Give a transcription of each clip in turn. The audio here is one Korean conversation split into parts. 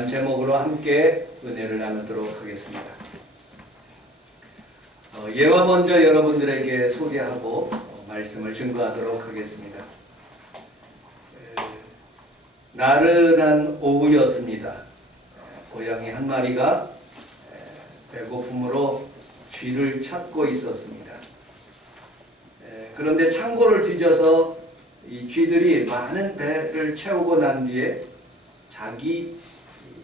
이러한 제목으로 함께 은혜를 나누도록 하겠습니다. 예와 먼저 여러분들에게 소개하고 말씀을 증거하도록 하겠습니다. 나른한 오후였습니다. 고양이 한 마리가 배고픔으로 쥐를 찾고 있었습니다. 그런데 창고를 뒤져서 이 쥐들이 많은 배를 채우고 난 뒤에 자기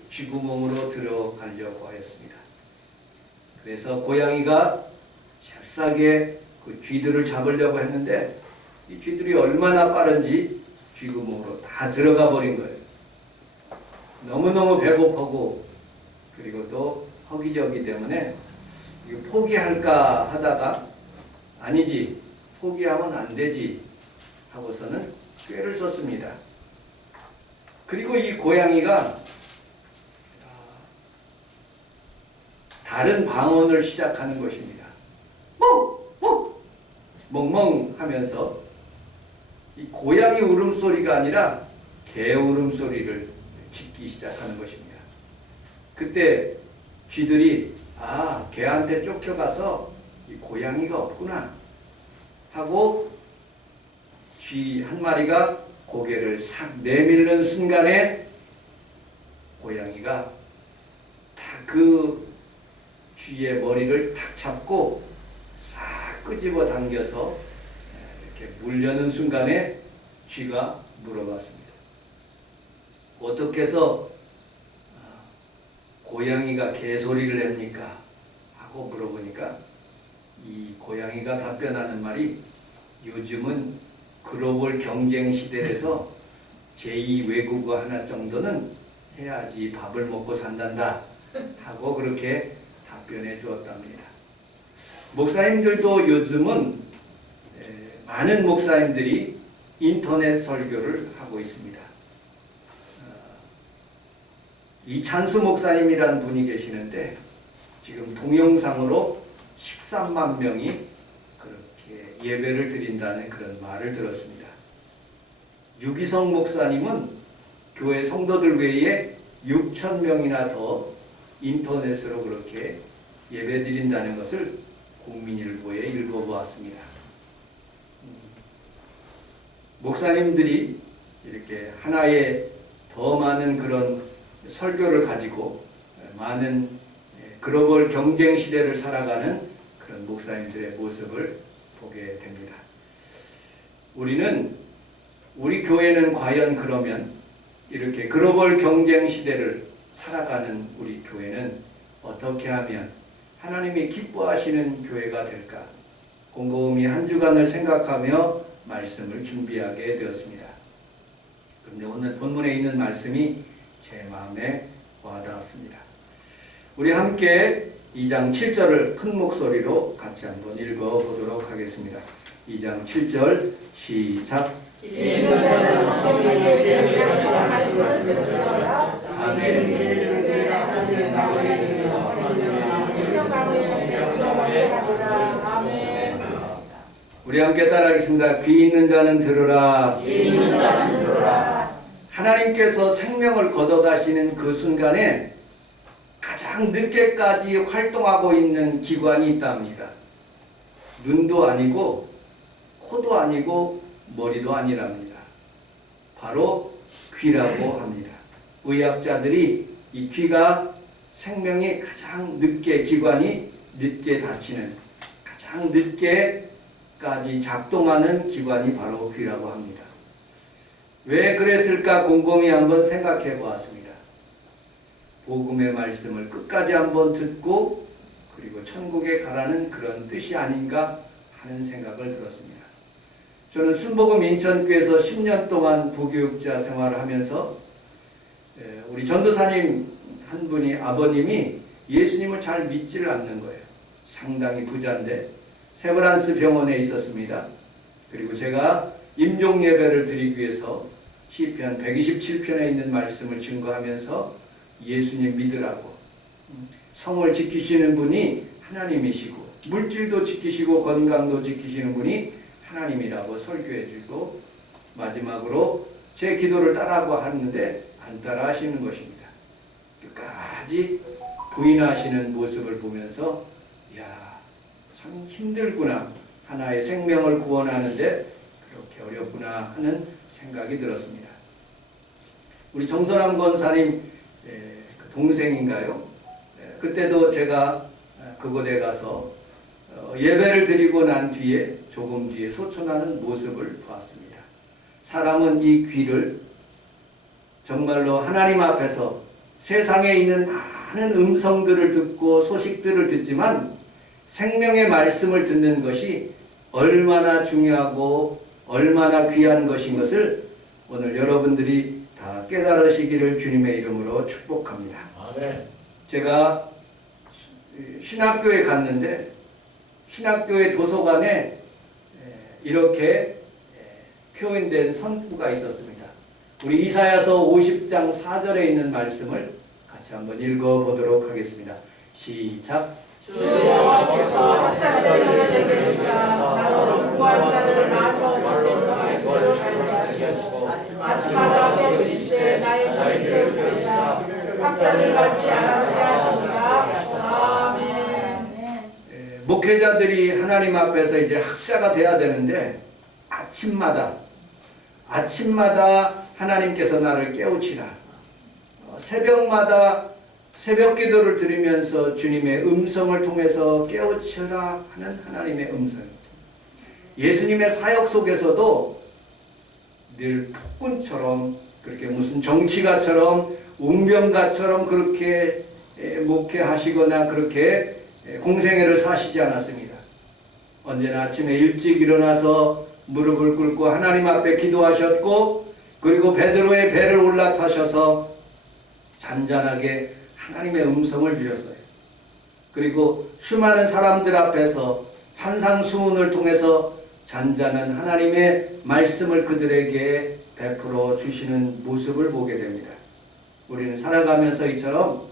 쥐구멍으로 들어가려고 하였습니다. 그래서 고양이가 잽싸게 그 쥐들을 잡으려고 했는데 이 쥐들이 얼마나 빠른지 쥐구멍으로 다 들어가 버린 거예요. 너무너무 배고프고 그리고 또 허기지기 때문에 이거 포기할까 하다가 아니지, 포기하면 안 되지 하고서는 꾀를 썼습니다. 그리고 이 고양이가 다른 방언을 시작하는 것입니다. 멍멍 하면서 이 고양이 울음소리가 아니라 개 울음소리를 짓기 시작하는 것입니다. 그때 쥐들이 개한테 쫓겨가서 이 고양이가 없구나 하고 쥐 한 마리가 고개를 싹 내밀는 순간에 고양이가 탁 그 쥐의 머리를 탁 잡고 싹 끄집어 당겨서 이렇게 물려는 순간에 쥐가 물어봤습니다. 어떻게 해서 고양이가 개소리를 냅니까? 하고 물어보니까 이 고양이가 답변하는 말이 요즘은 글로벌 경쟁 시대에서 제2 외국어 하나 정도는 해야지 밥을 먹고 산단다 하고 그렇게 답변해 주었답니다. 목사님들도 요즘은 많은 목사님들이 인터넷 설교를 하고 있습니다. 이찬수 목사님이라는 분이 계시는데 지금 동영상으로 13만 명이 그렇게 예배를 드린다는 그런 말을 들었습니다. 유기성 목사님은 교회 성도들 외에 6천 명이나 더 인터넷으로 그렇게 예배 드린다는 것을 국민일보에 읽어보았습니다. 목사님들이 이렇게 하나의 더 많은 그런 설교를 가지고 많은 글로벌 경쟁 시대를 살아가는 그런 목사님들의 모습을 보게 됩니다. 우리 교회는 과연 그러면 이렇게 글로벌 경쟁 시대를 살아가는 우리 교회는 어떻게 하면 하나님이 기뻐하시는 교회가 될까? 곰곰이 한 주간을 생각하며 말씀을 준비하게 되었습니다. 그런데 오늘 본문에 있는 말씀이 제 마음에 와닿았습니다. 우리 함께 2장 7절을 큰 목소리로 같이 한번 읽어보도록 하겠습니다. 2장 7절 시작. 아멘. 우리 함께 따라하겠습니다. 귀 있는 자는 들으라. 하나님께서 생명을 걷어가시는 그 순간에 가장 늦게까지 활동하고 있는 기관이 있답니다. 눈도 아니고 코도 아니고 머리도 아니랍니다. 바로 귀라고 합니다. 의학자들이 이 귀가 생명이 가장 늦게 기관이 늦게 닫히는 가장 늦게까지 작동하는 기관이 바로 귀라고 합니다. 왜 그랬을까 곰곰이 한번 생각해 보았습니다. 복음의 말씀을 끝까지 한번 듣고 그리고 천국에 가라는 그런 뜻이 아닌가 하는 생각을 들었습니다. 저는 순복음 인천교회에서 10년 동안 부교육자 생활을 하면서 우리 전도사님 한 분이 아버님이 예수님을 잘 믿지를 않는 거예요. 상당히 부자인데 세브란스 병원에 있었습니다. 그리고 제가 임종 예배를 드리기 위해서 시편 127편에 있는 말씀을 증거하면서 예수님 믿으라고, 성을 지키시는 분이 하나님이시고 물질도 지키시고 건강도 지키시는 분이 하나님이라고 설교해 주고 마지막으로 제 기도를 따라하고 하는데 안 따라 하시는 것입니다. 끝까지 부인하시는 모습을 보면서 야, 참 힘들구나. 하나의 생명을 구원하는데 그렇게 어렵구나 하는 생각이 들었습니다. 우리 정선암 권사님 동생인가요? 그때도 제가 그곳에 가서 예배를 드리고 난 뒤에 조금 뒤에 소천하는 모습을 보았습니다. 사람은 이 귀를 정말로 하나님 앞에서 세상에 있는 많은 음성들을 듣고 소식들을 듣지만 생명의 말씀을 듣는 것이 얼마나 중요하고 얼마나 귀한 것인 것을 오늘 여러분들이 다 깨달으시기를 주님의 이름으로 축복합니다. 아멘. 제가 신학교에 갔는데 신학교의 도서관에 이렇게 표현된 선구가 있었습니다. 우리 이사야서 50장 4절에 있는 말씀을 같이 한번 읽어보도록 하겠습니다. 시작. 주 여호와께서 학자들을 내게 주사 나로 구할 자를 말로 얻는 것을 알게 하시고 아침마다 깨우칠 때 나의 귀를 붙이사 학자들 같이 알게 하시니라. 아멘. 목회자들이 하나님 앞에서 이제 학자가 돼야 되는데 아침마다 하나님께서 나를 깨우치라. 새벽마다 새벽 기도를 드리면서 주님의 음성을 통해서 깨우쳐라 하는 하나님의 음성. 예수님의 사역 속에서도 늘 폭군처럼 그렇게 무슨 정치가처럼 웅변가처럼 그렇게 목회하시거나 그렇게 공생애를 사시지 않았습니다. 언제나 아침에 일찍 일어나서 무릎을 꿇고 하나님 앞에 기도하셨고 그리고 베드로의 배를 올라타셔서 잔잔하게 하나님의 음성을 주셨어요. 그리고 수많은 사람들 앞에서 산상수훈을 통해서 잔잔한 하나님의 말씀을 그들에게 베풀어 주시는 모습을 보게 됩니다. 우리는 살아가면서 이처럼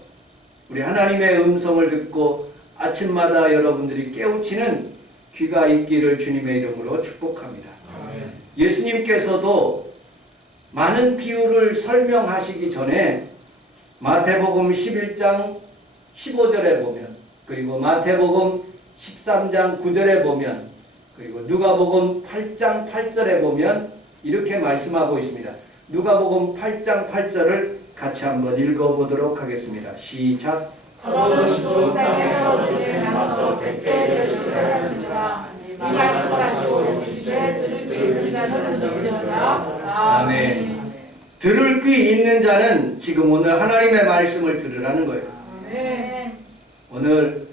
우리 하나님의 음성을 듣고 아침마다 여러분들이 깨우치는 귀가 있기를 주님의 이름으로 축복합니다. 아멘. 예수님께서도 많은 비유를 설명하시기 전에 마태복음 11장 15절에 보면 그리고 마태복음 13장 9절에 보면 그리고 누가복음 8장 8절에 보면 이렇게 말씀하고 있습니다. 누가복음 8장 8절을 같이 한번 읽어보도록 하겠습니다. 시작. 더러운 좋은 땅에 떨어지게 나서 백배를 주시라 하니라. 이 말씀을 하시고 이르시되 들을 귀 있는 자는 들을지어다. 아멘. 들을 귀 있는 자는 지금 오늘 하나님의 말씀을 들으라는 거예요. 아멘. 오늘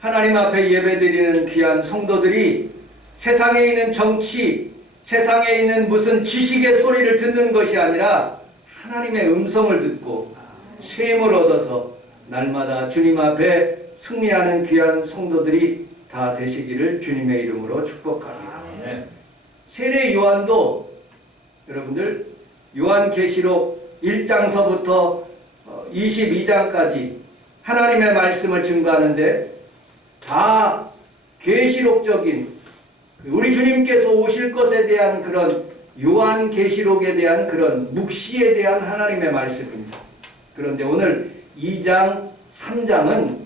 하나님 앞에 예배드리는 귀한 성도들이 세상에 있는 정치, 세상에 있는 무슨 지식의 소리를 듣는 것이 아니라 하나님의 음성을 듣고 쉼을 얻어서 날마다 주님 앞에 승리하는 귀한 성도들이 다 되시기를 주님의 이름으로 축복합니다. 아멘. 세례 요한도 여러분들 요한계시록 1장서부터 22장까지 하나님의 말씀을 증거하는데 다 계시록적인 우리 주님께서 오실 것에 대한 그런 요한계시록에 대한 그런 묵시에 대한 하나님의 말씀입니다. 그런데 오늘 2장, 3장은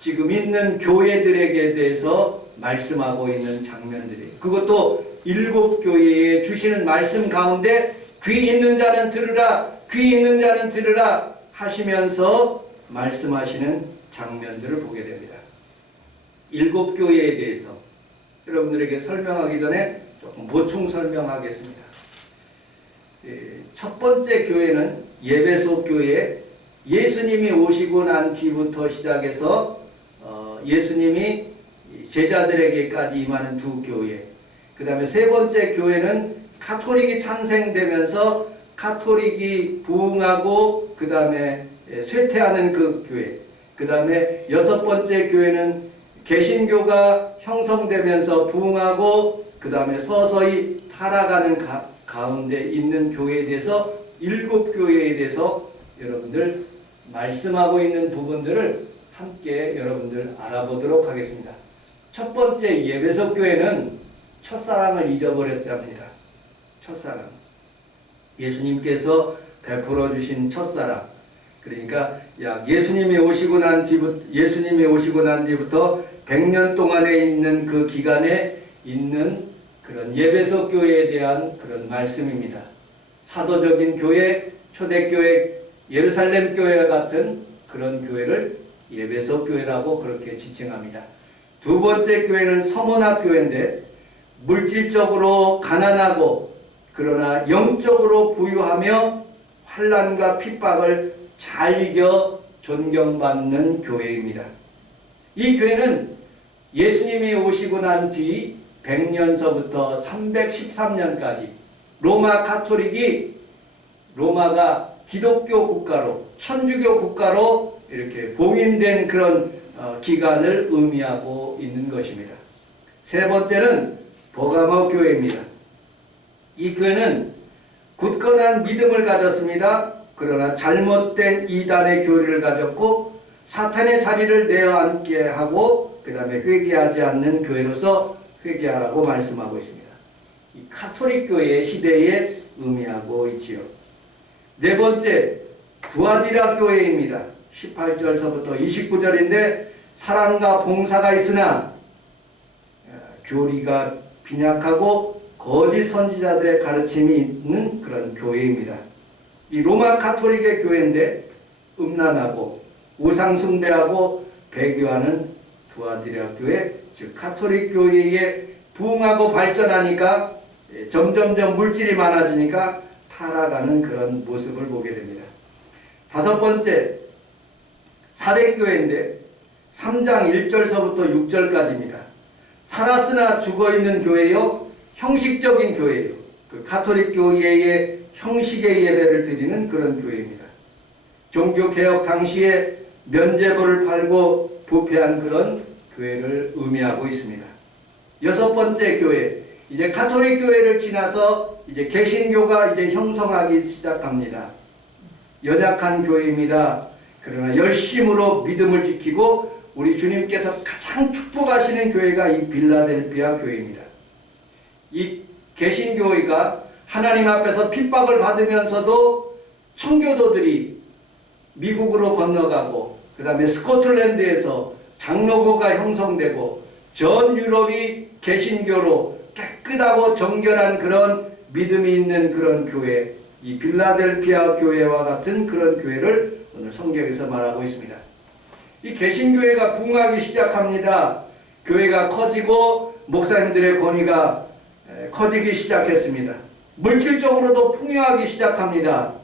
지금 있는 교회들에게 대해서 말씀하고 있는 장면들이에요. 그것도 7교회에 주시는 말씀 가운데 귀 있는 자는 들으라, 귀 있는 자는 들으라 하시면서 말씀하시는 장면들을 보게 됩니다. 7교회에 대해서 여러분들에게 설명하기 전에 조금 보충 설명하겠습니다. 첫 번째 교회는 예배소 교회, 예수님이 오시고 난 뒤부터 시작해서 예수님이 제자들에게까지 임하는 두 교회. 그 다음에 세 번째 교회는 카톨릭이 창생되면서 카톨릭이 부흥하고 그 다음에 쇠퇴하는 그 교회. 그 다음에 여섯 번째 교회는 개신교가 형성되면서 부흥하고 그 다음에 서서히 타락하는 가운데 있는 교회에 대해서 7교회에 대해서 여러분들 말씀하고 있는 부분들을 함께 여러분들 알아보도록 하겠습니다. 첫 번째 예배소 교회는 첫사랑을 잊어버렸답니다. 첫사랑. 예수님께서 베풀어 주신 첫사랑. 그러니까 약 예수님이 오시고 난 뒤부터 100년 동안에 있는 그 기간에 있는 그런 예배소 교회에 대한 그런 말씀입니다. 사도적인 교회, 초대교회, 예루살렘 교회와 같은 그런 교회를 예배소 교회라고 그렇게 지칭합니다. 두 번째 교회는 서문학 교회인데 물질적으로 가난하고 그러나 영적으로 부유하며 환난과 핍박을 잘 이겨 존경받는 교회입니다. 이 교회는 예수님이 오시고 난 뒤 100년서부터 313년까지 로마가 기독교 국가로 천주교 국가로 이렇게 봉인된 그런 기간을 의미하고 있는 것입니다. 세 번째는 버가모 교회입니다. 이 교회는 굳건한 믿음을 가졌습니다. 그러나 잘못된 이단의 교리를 가졌고 사탄의 자리를 내어앉게 하고 그 다음에 회개하지 않는 교회로서 회개하라고 말씀하고 있습니다. 이 카톨릭 교회의 시대에 의미하고 있지요. 네 번째, 두아디라 교회입니다. 18절서부터 29절인데 사랑과 봉사가 있으나 교리가 빈약하고 거짓 선지자들의 가르침이 있는 그런 교회입니다. 이 로마 카톨릭의 교회인데 음란하고 우상 숭배하고 배교하는 두아디라 교회, 즉 카톨릭 교회에 부흥하고 발전하니까 점점점 물질이 많아지니까 타락하는 그런 모습을 보게 됩니다. 다섯 번째, 사대교회인데 3장 1절서부터 6절까지입니다. 살았으나 죽어있는 교회요, 형식적인 교회요. 그 카톨릭 교회의 형식의 예배를 드리는 그런 교회입니다. 종교개혁 당시에 면죄부를 팔고 부패한 그런 교회를 의미하고 있습니다. 여섯 번째 교회, 이제 카톨릭 교회를 지나서 이제 개신교가 이제 형성하기 시작합니다. 연약한 교회입니다. 그러나 열심으로 믿음을 지키고 우리 주님께서 가장 축복하시는 교회가 이 빌라델피아 교회입니다. 이 개신교회가 하나님 앞에서 핍박을 받으면서도 청교도들이 미국으로 건너가고 그 다음에 스코틀랜드에서 장로교가 형성되고 전 유럽이 개신교로 깨끗하고 정결한 그런 믿음이 있는 그런 교회, 이 빌라델피아 교회와 같은 그런 교회를 오늘 성경에서 말하고 있습니다. 이 개신교회가 부흥하기 시작합니다. 교회가 커지고 목사님들의 권위가 커지기 시작했습니다. 물질적으로도 풍요하기 시작합니다.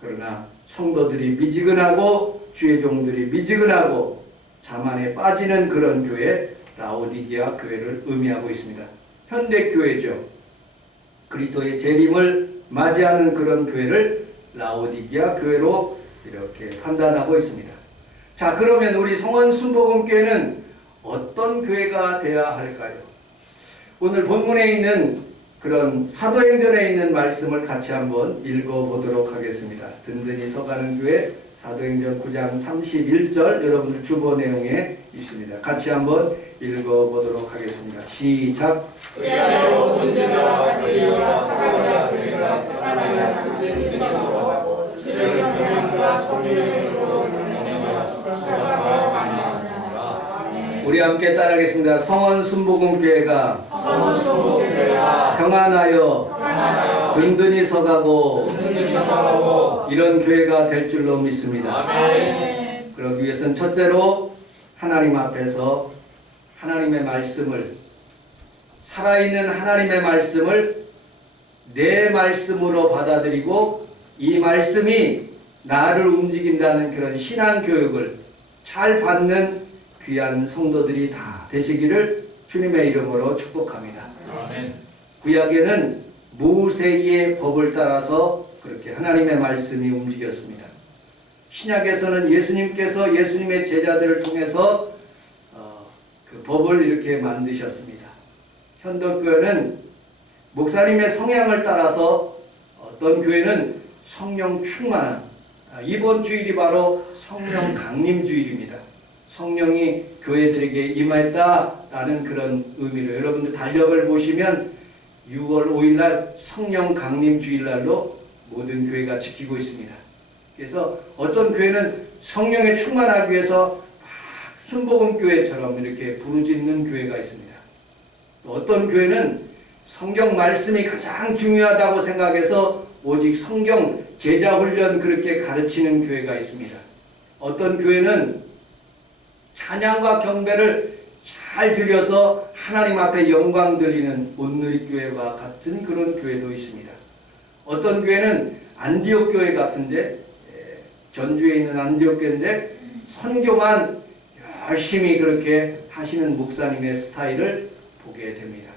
그러나 성도들이 미지근하고 주의 종들이 미지근하고 자만에 빠지는 그런 교회, 라오디게아 교회를 의미하고 있습니다. 현대교회죠. 그리스도의 재림을 맞이하는 그런 교회를 라오디게아 교회로 이렇게 판단하고 있습니다. 자, 그러면 우리 성원순복음교회는 어떤 교회가 되어야 할까요? 오늘 본문에 있는 그런 사도행전에 있는 말씀을 같이 한번 읽어보도록 하겠습니다. 든든히 서가는 교회 사도행전 9장 31절 여러분들 주보 내용에 있습니다. 같이 한번 읽어보도록 하겠습니다. 시작. 그리하여 본디나 그리와 사가랴 교회가 평안하여 든든히 서서 주를 경외함과 성령으로 생명하여 살아가며 강하니라. 우리 함께 따라하겠습니다. 성원순복음교회가 평안하여 든든히 서가고 이런 교회가 될 줄로 믿습니다. 아멘. 그러기 위해서는 첫째로 하나님 앞에서 하나님의 말씀을, 살아있는 하나님의 말씀을 내 말씀으로 받아들이고 이 말씀이 나를 움직인다는 그런 신앙교육을 잘 받는 귀한 성도들이 다 되시기를 주님의 이름으로 축복합니다. 아멘. 구약에는 모세의 법을 따라서 그렇게 하나님의 말씀이 움직였습니다. 신약에서는 예수님께서 예수님의 제자들을 통해서 그 법을 이렇게 만드셨습니다. 현대교회는 목사님의 성향을 따라서 어떤 교회는 성령 충만한, 이번 주일이 바로 성령 강림 주일입니다. 성령이 교회들에게 임했다라는 그런 의미로 여러분들 달력을 보시면 6월 5일 날 성령 강림 주일날로 모든 교회가 지키고 있습니다. 그래서 어떤 교회는 성령에 충만하기 위해서 순복음교회처럼 이렇게 부르짖는 교회가 있습니다. 또 어떤 교회는 성경 말씀이 가장 중요하다고 생각해서 오직 성경 제자훈련 그렇게 가르치는 교회가 있습니다. 어떤 교회는 찬양과 경배를 잘 드려서 하나님 앞에 영광 돌리는 온누리교회와 같은 그런 교회도 있습니다. 어떤 교회는 안디옥 교회 같은데, 전주에 있는 안디옥 교회인데 선교만 열심히 그렇게 하시는 목사님의 스타일을 보게 됩니다.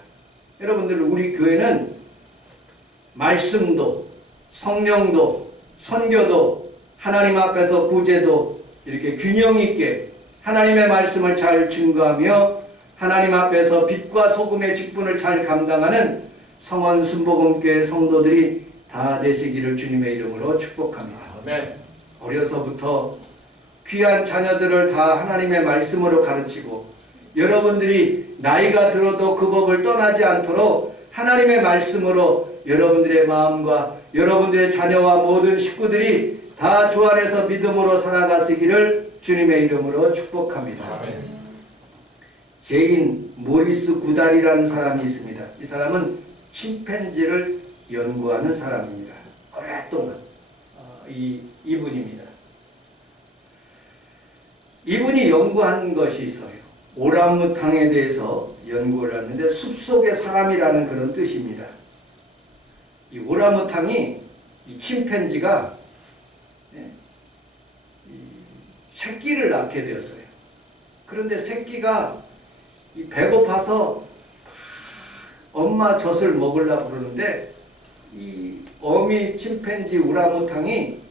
여러분들, 우리 교회는 말씀도 성령도 선교도 하나님 앞에서 구제도 이렇게 균형 있게 하나님의 말씀을 잘 증거하며 하나님 앞에서 빛과 소금의 직분을 잘 감당하는 성원 순복음교회 성도들이 다 되시기를 주님의 이름으로 축복합니다. 아멘. 어려서부터 귀한 자녀들을 다 하나님의 말씀으로 가르치고 여러분들이 나이가 들어도 그 법을 떠나지 않도록 하나님의 말씀으로 여러분들의 마음과 여러분들의 자녀와 모든 식구들이 다 주 안에서 믿음으로 살아가시기를 주님의 이름으로 축복합니다. 아멘. 제인 모리스 구달이라는 사람이 있습니다. 이 사람은 침팬지를 연구하는 사람입니다. 오랫동안 이분입니다. 이분이 연구한 것이 있어요. 오랑우탕에 대해서 연구를 했는데 숲속의 사람이라는 그런 뜻입니다. 이 오랑우탕이 이 침팬지가 새끼를 낳게 되었어요. 그런데 새끼가 배고파서 엄마 젖을 먹으려고 그러는데 이 어미 침팬지 오랑우탕이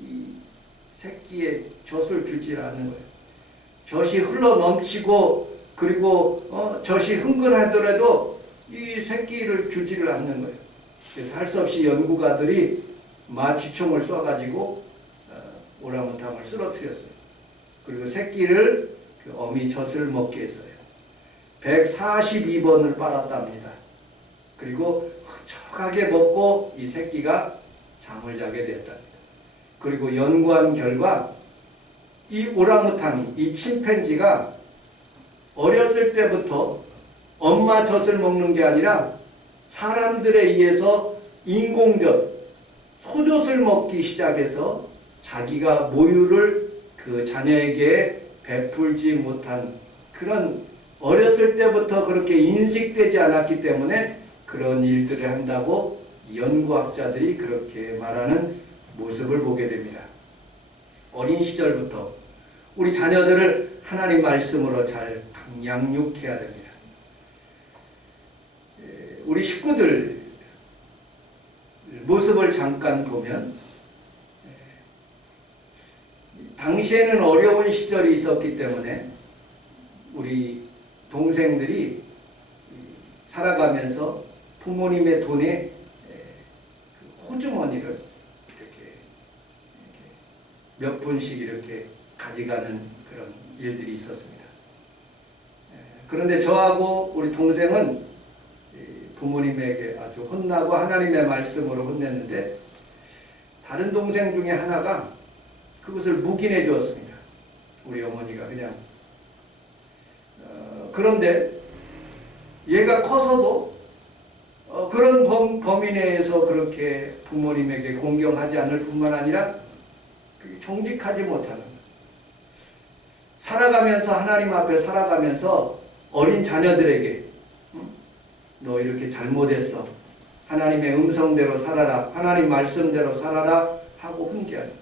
이 새끼의 젖을 주지 않는 거예요. 젖이 흘러 넘치고 그리고 젖이 흥건하더라도 이 새끼를 주지를 않는 거예요. 그래서 할 수 없이 연구가들이 마취총을 쏴가지고 오랑우탕을 쓰러뜨렸어요. 그리고 새끼를 그 어미 젖을 먹게 했어요. 142번을 빨았답니다. 그리고 흡족하게 먹고 이 새끼가 잠을 자게 되었답니다. 그리고 연구한 결과 이 오랑우탕이, 이 침팬지가 어렸을 때부터 엄마 젖을 먹는 게 아니라 사람들에 의해서 인공젖, 소젖을 먹기 시작해서 자기가 모유를 그 자녀에게 베풀지 못한 그런 어렸을 때부터 그렇게 인식되지 않았기 때문에 그런 일들을 한다고 연구학자들이 그렇게 말하는 모습을 보게 됩니다. 어린 시절부터 우리 자녀들을 하나님 말씀으로 잘 양육해야 됩니다. 우리 식구들 모습을 잠깐 보면 당시에는 어려운 시절이 있었기 때문에 우리 동생들이 살아가면서 부모님의 돈에 호주머니를 이렇게 몇 푼씩 이렇게 가져가는 그런 일들이 있었습니다. 그런데 저하고 우리 동생은 부모님에게 아주 혼나고 하나님의 말씀으로 혼냈는데 다른 동생 중에 하나가 그것을 묵인해 주었습니다. 우리 어머니가 그냥 그런데 얘가 커서도 그런 범위 내에서 그렇게 부모님에게 공경하지 않을 뿐만 아니라 정직하지 못하는, 살아가면서 하나님 앞에 살아가면서 어린 자녀들에게 너 이렇게 잘못했어, 하나님의 음성대로 살아라, 하나님 말씀대로 살아라 하고 훈계하는.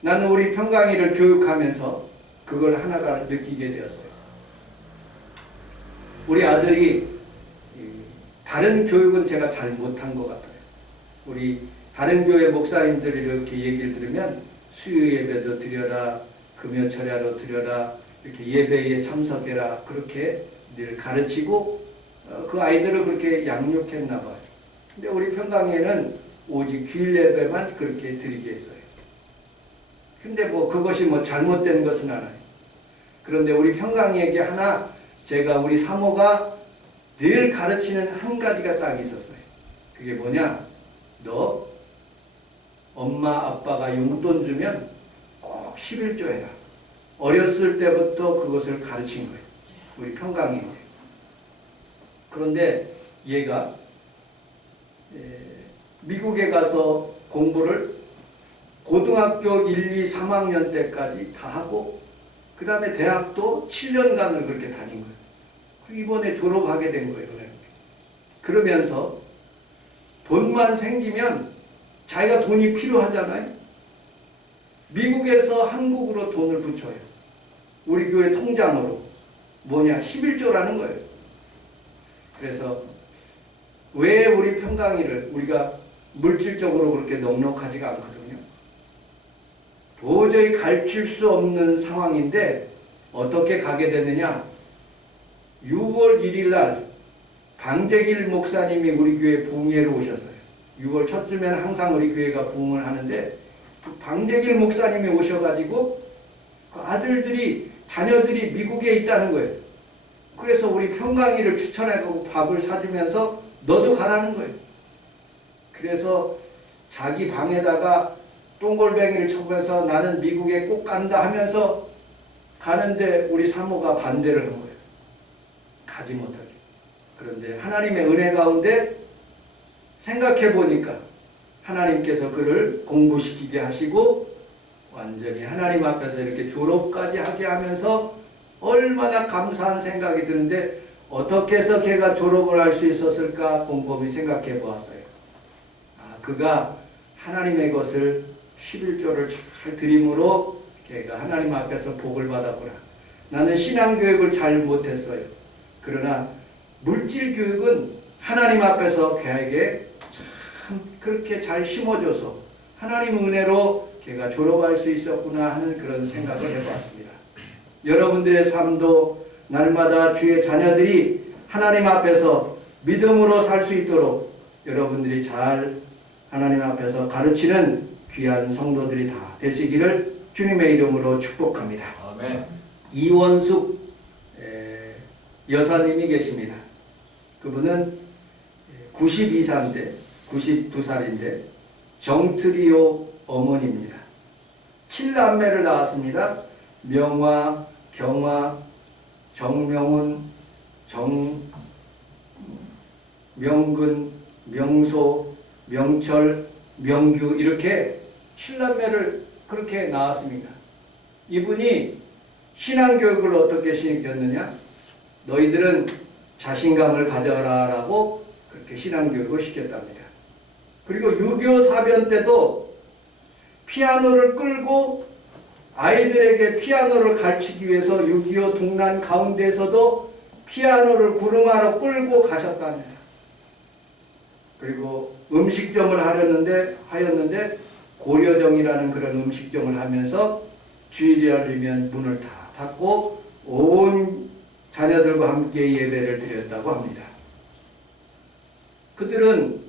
나는 우리 평강이를 교육하면서 그걸 하나가 느끼게 되었어요. 우리 아들이 다른 교육은 제가 잘 못한 것 같아요. 우리 다른 교회 목사님들이 이렇게 얘기를 들으면 수요 예배도 드려라, 금요 철야로 드려라, 이렇게 예배에 참석해라, 그렇게 늘 가르치고 그 아이들을 그렇게 양육했나 봐요. 근데 우리 평강에는 오직 주일 예배만 그렇게 드리게 했어요. 근데 그것이 잘못된 것은 아니에요. 그런데 우리 평강이에게 하나 제가 우리 사모가 늘 가르치는 한 가지가 딱 있었어요. 그게 뭐냐? 너 엄마 아빠가 용돈 주면 꼭 11조 해라. 어렸을 때부터 그것을 가르친 거예요. 우리 평강인데. 그런데 얘가 미국에 가서 공부를 고등학교 1, 2, 3학년 때까지 다 하고 그 다음에 대학도 7년간을 그렇게 다닌 거예요. 그리고 이번에 졸업하게 된 거예요. 그러면서 돈만 생기면 자기가 돈이 필요하잖아요. 미국에서 한국으로 돈을 붙여요. 우리 교회 통장으로. 뭐냐? 11조라는 거예요. 그래서 왜 우리 평강이를 우리가 물질적으로 그렇게 넉넉하지가 않거든요. 도저히 가르칠 수 없는 상황인데 어떻게 가게 됐느냐? 6월 1일 날 방재길 목사님이 우리 교회 부흥회로 오셨어요. 6월 첫 주면 항상 우리 교회가 부흥을 하는데 방재길 목사님이 오셔가지고 그 아들들이 자녀들이 미국에 있다는 거예요. 그래서 우리 평강이를 추천해가고 밥을 사주면서 너도 가라는 거예요. 그래서 자기 방에다가 똥골뱅이를 쳐면서 나는 미국에 꼭 간다 하면서 가는데 우리 사모가 반대를 한 거예요. 가지 못하게. 그런데 하나님의 은혜 가운데 생각해 보니까 하나님께서 그를 공부시키게 하시고 완전히 하나님 앞에서 이렇게 졸업까지 하게 하면서 얼마나 감사한 생각이 드는데 어떻게 해서 걔가 졸업을 할 수 있었을까 곰곰이 생각해 보았어요. 그가 하나님의 것을 11조를 잘 드림으로 걔가 하나님 앞에서 복을 받았구나. 나는 신앙교육을 잘 못했어요. 그러나 물질 교육은 하나님 앞에서 걔에게 참 그렇게 잘 심어줘서 하나님 은혜로 걔가 졸업할 수 있었구나 하는 그런 생각을 해봤습니다. 여러분들의 삶도 날마다 주의 자녀들이 하나님 앞에서 믿음으로 살 수 있도록 여러분들이 잘 하나님 앞에서 가르치는 귀한 성도들이 다 되시기를 주님의 이름으로 축복합니다. 아멘. 이원숙 여사님이 계십니다. 그분은 92살인데 92살인데 정트리오 어머니입니다. 7남매를 낳았습니다. 명화, 경화, 정명훈, 명근, 명소, 명철, 명규 이렇게 7남매를 그렇게 낳았습니다. 이분이 신앙교육을 어떻게 시켰느냐? 너희들은 자신감을 가져라라고 그렇게 신앙교육을 시켰답니다. 그리고 6.25 사변 때도 피아노를 끌고 아이들에게 피아노를 가르치기 위해서 6.25 동란 가운데서도 피아노를 구름하러 끌고 가셨답니다. 그리고 음식점을 하였는데 고려정이라는 그런 음식점을 하면서 주일이면 문을 다 닫고 온 자녀들과 함께 예배를 드렸다고 합니다. 그들은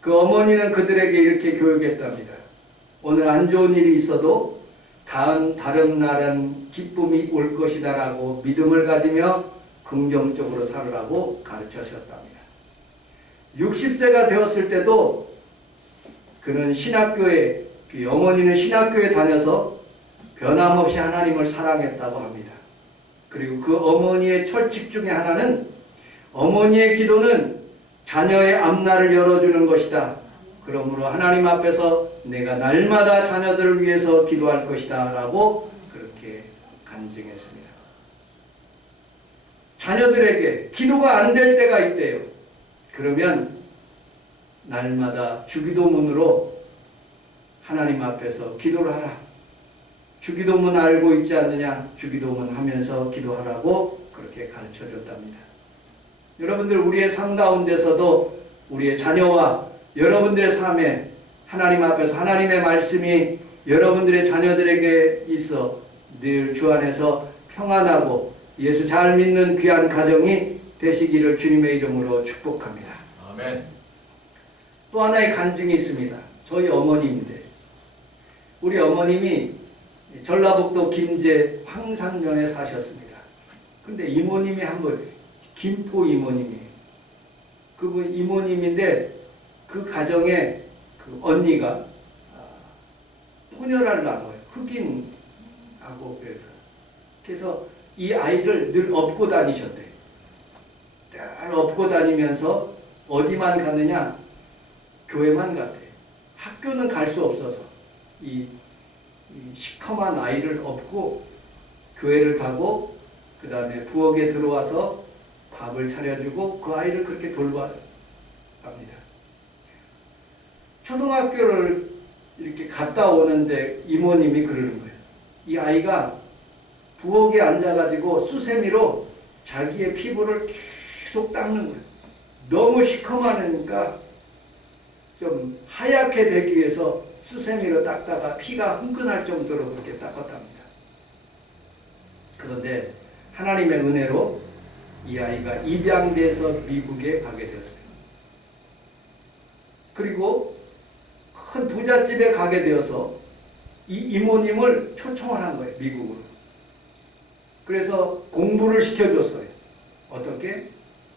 그 어머니는 그들에게 이렇게 교육했답니다. 오늘 안 좋은 일이 있어도 다른 날은 기쁨이 올 것이다라고 믿음을 가지며 긍정적으로 살으라고 가르치셨답니다. 60세가 되었을 때도 그는 신학교에, 그 어머니는 신학교에 다녀서 변함없이 하나님을 사랑했다고 합니다. 그리고 그 어머니의 철칙 중에 하나는 어머니의 기도는 자녀의 앞날을 열어주는 것이다. 그러므로 하나님 앞에서 내가 날마다 자녀들을 위해서 기도할 것이다 라고 그렇게 간증했습니다. 자녀들에게 기도가 안 될 때가 있대요. 그러면 날마다 주기도문으로 하나님 앞에서 기도를 하라. 주기도문 알고 있지 않느냐? 주기도문 하면서 기도하라고 그렇게 가르쳐 줬답니다. 여러분들 우리의 삶 가운데서도 우리의 자녀와 여러분들의 삶에 하나님 앞에서 하나님의 말씀이 여러분들의 자녀들에게 있어 늘 주 안에서 평안하고 예수 잘 믿는 귀한 가정이 되시기를 주님의 이름으로 축복합니다. 아멘. 또 하나의 간증이 있습니다. 저희 어머니인데 우리 어머님이 전라북도 김제 황산면에 사셨습니다. 근데 이모님이 한 분 김포 이모님이에요. 그분 이모님인데 그 가정에 그 언니가 혼혈을 나눠요. 흑인하고 그래서 이 아이를 늘 업고 다니셨대요. 늘 업고 다니면서 어디만 가느냐? 교회만 갔대요. 학교는 갈 수 없어서 이 시커먼 아이를 업고 교회를 가고 그 다음에 부엌에 들어와서 밥을 차려주고 그 아이를 그렇게 돌봐갑니다. 초등학교를 이렇게 갔다 오는데 이모님이 그러는 거예요. 이 아이가 부엌에 앉아가지고 수세미로 자기의 피부를 계속 닦는 거예요. 너무 시커먼으니까 좀 하얗게 되기 위해서 수세미로 닦다가 피가 흥건할 정도로 그렇게 닦았답니다. 그런데 하나님의 은혜로 이 아이가 입양돼서 미국에 가게 되었어요. 그리고 큰 부잣집에 가게 되어서 이 이모님을 초청을 한 거예요. 미국으로. 그래서 공부를 시켜줬어요. 어떻게?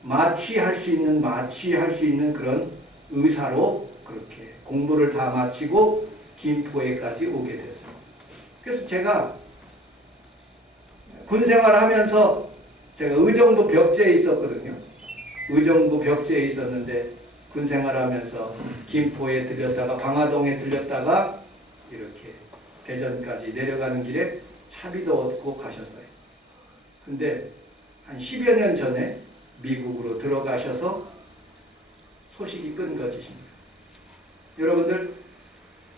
마취할 수 있는 그런 의사로 그렇게 공부를 다 마치고 김포에까지 오게 됐어요. 그래서 제가 군 생활하면서 제가 의정부 벽제에 있었거든요. 의정부 벽제에 있었는데 군 생활하면서 김포에 들렸다가 방화동에 들렸다가 이렇게 대전까지 내려가는 길에 차비도 얻고 가셨어요. 근데 한 10여 년 전에 미국으로 들어가셔서 소식이 끊겨지십니다. 여러분들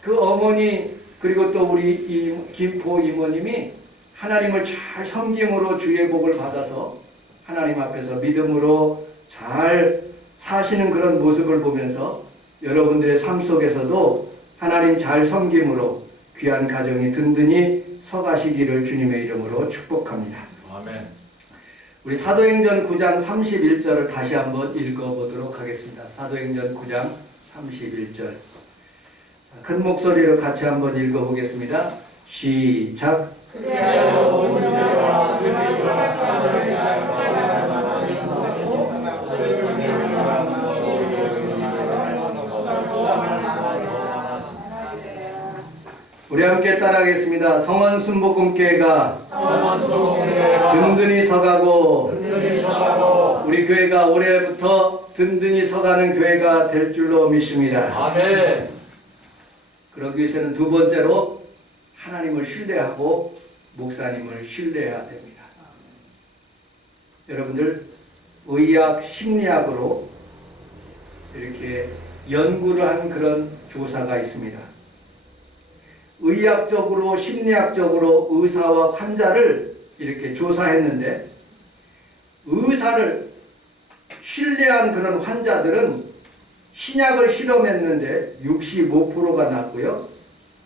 그 어머니 그리고 또 우리 김포 이모님이 하나님을 잘 섬김으로 주의 복을 받아서 하나님 앞에서 믿음으로 잘 사시는 그런 모습을 보면서 여러분들의 삶 속에서도 하나님 잘 섬김으로 귀한 가정이 든든히 서가시기를 주님의 이름으로 축복합니다. 아멘. 우리 사도행전 9장 31절을 다시 한번 읽어보도록 하겠습니다. 사도행전 9장 31절. 큰 목소리로 같이 한번 읽어보겠습니다. 시작. 우리 함께 따라하겠습니다. 성원 순복음교회가 든든히 서가고 우리 교회가 올해부터 든든히 서가는 교회가 될 줄로 믿습니다. 아멘. 그러기 위해서는 두 번째로 하나님을 신뢰하고 목사님을 신뢰해야 됩니다. 여러분들 의학, 심리학으로 이렇게 연구를 한 그런 조사가 있습니다. 의학적으로 심리학적으로 의사와 환자를 이렇게 조사했는데 의사를 신뢰한 그런 환자들은 신약을 실험했는데 65%가 낫고요.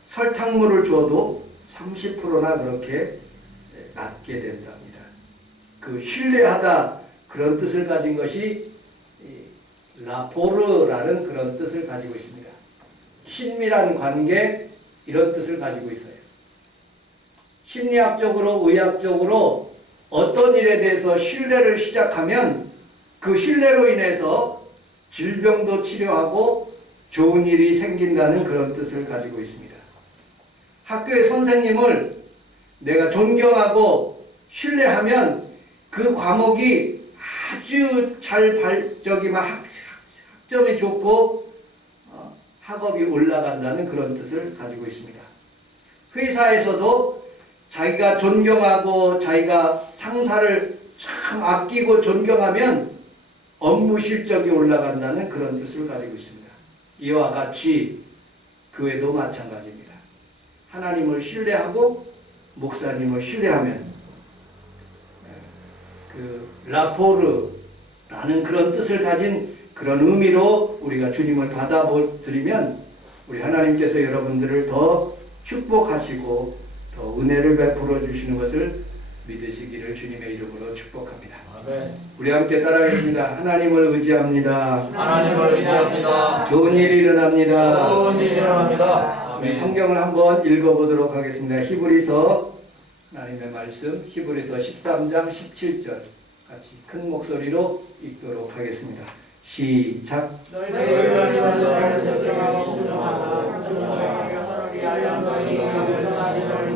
설탕물을 줘도 30%나 그렇게 낫게 된답니다. 그 신뢰하다 그런 뜻을 가진 것이 라포르라는 그런 뜻을 가지고 있습니다. 친밀한 관계 이런 뜻을 가지고 있어요. 심리학적으로 의학적으로 어떤 일에 대해서 신뢰를 시작하면 그 신뢰로 인해서 질병도 치료하고 좋은 일이 생긴다는 그런 뜻을 가지고 있습니다. 학교의 선생님을 내가 존경하고 신뢰하면 그 과목이 아주 잘 학점이 좋고 학업이 올라간다는 그런 뜻을 가지고 있습니다. 회사에서도 자기가 존경하고 자기가 상사를 참 아끼고 존경하면 업무 실적이 올라간다는 그런 뜻을 가지고 있습니다. 이와 같이 교회도 마찬가지입니다. 하나님을 신뢰하고 목사님을 신뢰하면 그 라포르라는 그런 뜻을 가진 그런 의미로 우리가 주님을 받아들이면 우리 하나님께서 여러분들을 더 축복하시고 더 은혜를 베풀어 주시는 것을 믿으시기를 주님의 이름으로 축복합니다. 아멘. 우리 함께 따라하겠습니다. 하나님을 의지합니다. 하나님을 의지합니다. 좋은 일이 일어납니다. 좋은 일이 일어납니다. 우리 아멘. 성경을 한번 읽어보도록 하겠습니다. 히브리서 하나님의 말씀 히브리서 13장 17절 같이 큰 목소리로 읽도록 하겠습니다. 시작. 위하여 너희 용서하리를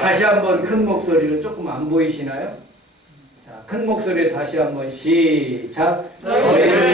다시 한번 큰 목소리로 조금 안 보이시나요? 자, 큰 목소리에 다시 한번 시작. 너희를